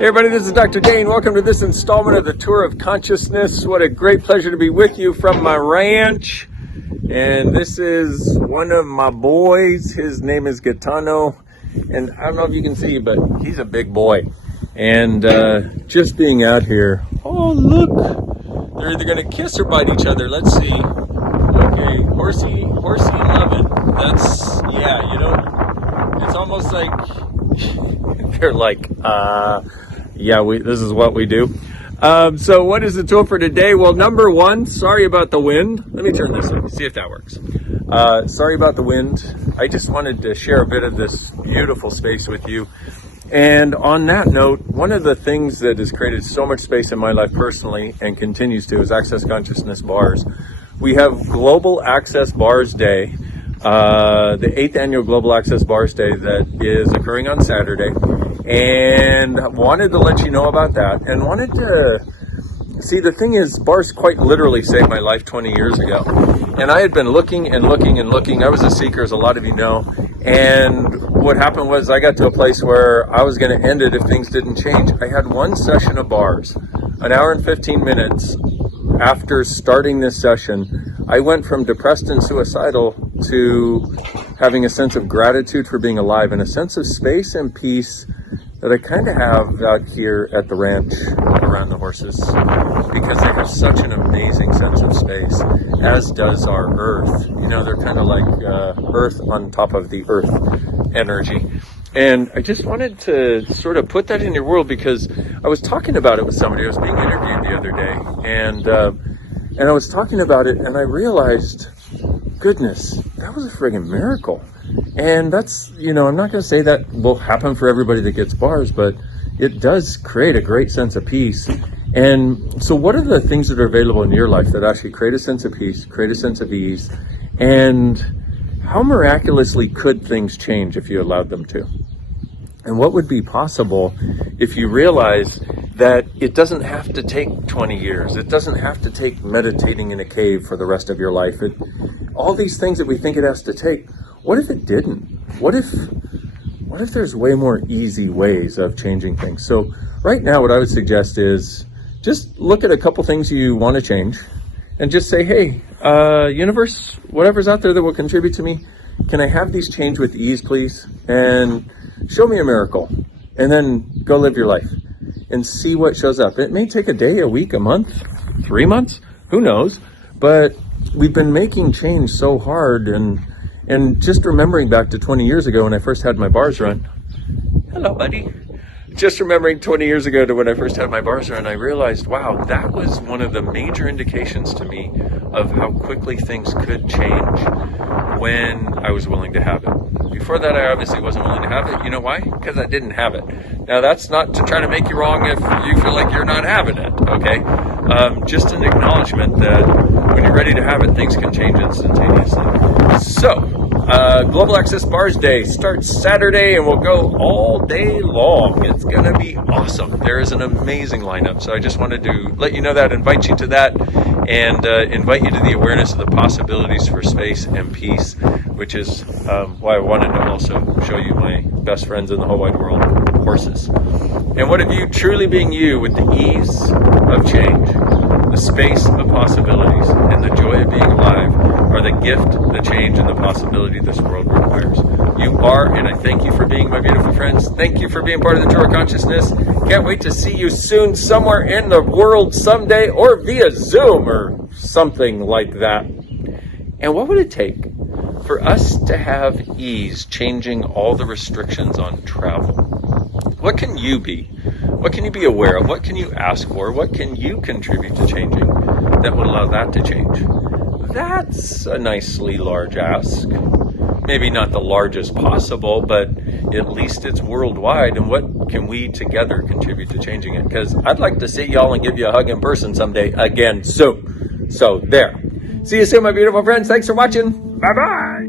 Hey everybody, this is Dr. Dane. Welcome to this installment of the Tour of Consciousness. What a great pleasure to be with you from my ranch. And this is one of my boys. His name is Gaetano. And I don't know if you can see, but he's a big boy. And just being out here, oh look, they're either going to kiss or bite each other. Let's see. Okay, horsey loving. That's, yeah, you know, it's almost like they're like, yeah, this is what we do. So what is the tool for today? Well, number one, sorry about the wind. Let me turn this on, see if that works. Sorry about the wind. I just wanted to share a bit of this beautiful space with you. And on that note, one of the things that has created so much space in my life personally and continues to is Access Consciousness Bars. We have Global Access Bars Day, the 8th annual Global Access Bars Day that is occurring on Saturday. And wanted to let you know about that, and wanted to see, the thing is, bars quite literally saved my life 20 years ago, and I had been looking and looking and looking. I was a seeker, as a lot of you know, and what happened was I got to a place where I was going to end it if things didn't change. I had one session of bars, an hour and 15 minutes. After starting this session, I went from depressed and suicidal to having a sense of gratitude for being alive and a sense of space and peace that I kind of have out here at the ranch around the horses, because they have such an amazing sense of space, as does our earth. You know, they're kind of like earth on top of the earth energy. And I just wanted to sort of put that in your world, because I was talking about it with somebody. I was being interviewed the other day, and I was talking about it, and I realized, goodness, that was a friggin' miracle. And that's, you know, I'm not going to say that will happen for everybody that gets bars, but it does create a great sense of peace. And so what are the things that are available in your life that actually create a sense of peace, create a sense of ease, and how miraculously could things change if you allowed them to? And what would be possible if you realize that it doesn't have to take 20 years. It doesn't have to take meditating in a cave for the rest of your life. All these things that we think it has to take, what if it didn't? What if there's way more easy ways of changing things? So right now, what I would suggest is just look at a couple things you want to change and just say, hey, universe, whatever's out there that will contribute to me, can I have these change with ease, please? And show me a miracle, and then go live your life and see what shows up. It may take a day, a week, a month, 3 months, who knows? But we've been making change so hard, and just remembering back to 20 years ago when I first had my bars run. Hello, buddy. Just remembering 20 years ago to when I first had my bars run, I realized, wow, that was one of the major indications to me of how quickly things could change when I was willing to have it. Before that, I obviously wasn't willing to have it. You know why? Because I didn't have it. Now, that's not to try to make you wrong if you feel like you're not having it, okay? Just an acknowledgement that when you're ready to have it, things can change instantaneously. So, Global Access Bars Day starts Saturday and will go all day long. It's going to be awesome. There is an amazing lineup. So I just wanted to let you know that, invite you to that, and invite you to the awareness of the possibilities for space and peace, which is why I wanted to also show you my best friends in the whole wide world, horses. And what of you truly being you with the ease of change, the space of possibilities, and the joy of being alive are the gift, the change, and the possibility this world requires. You are, and I thank you for being my beautiful friends. Thank you for being part of the Tour of Consciousness. Can't wait to see you soon somewhere in the world someday, or via Zoom or something like that. And what would it take for us to have ease changing all the restrictions on travel? What can you be? What can you be aware of? What can you ask for? What can you contribute to changing that would allow that to change? That's a nicely large ask. Maybe not the largest possible, but at least it's worldwide. And what can we together contribute to changing it? Because I'd like to see y'all and give you a hug in person someday again soon. So there. See you soon, my beautiful friends. Thanks for watching. Bye-bye.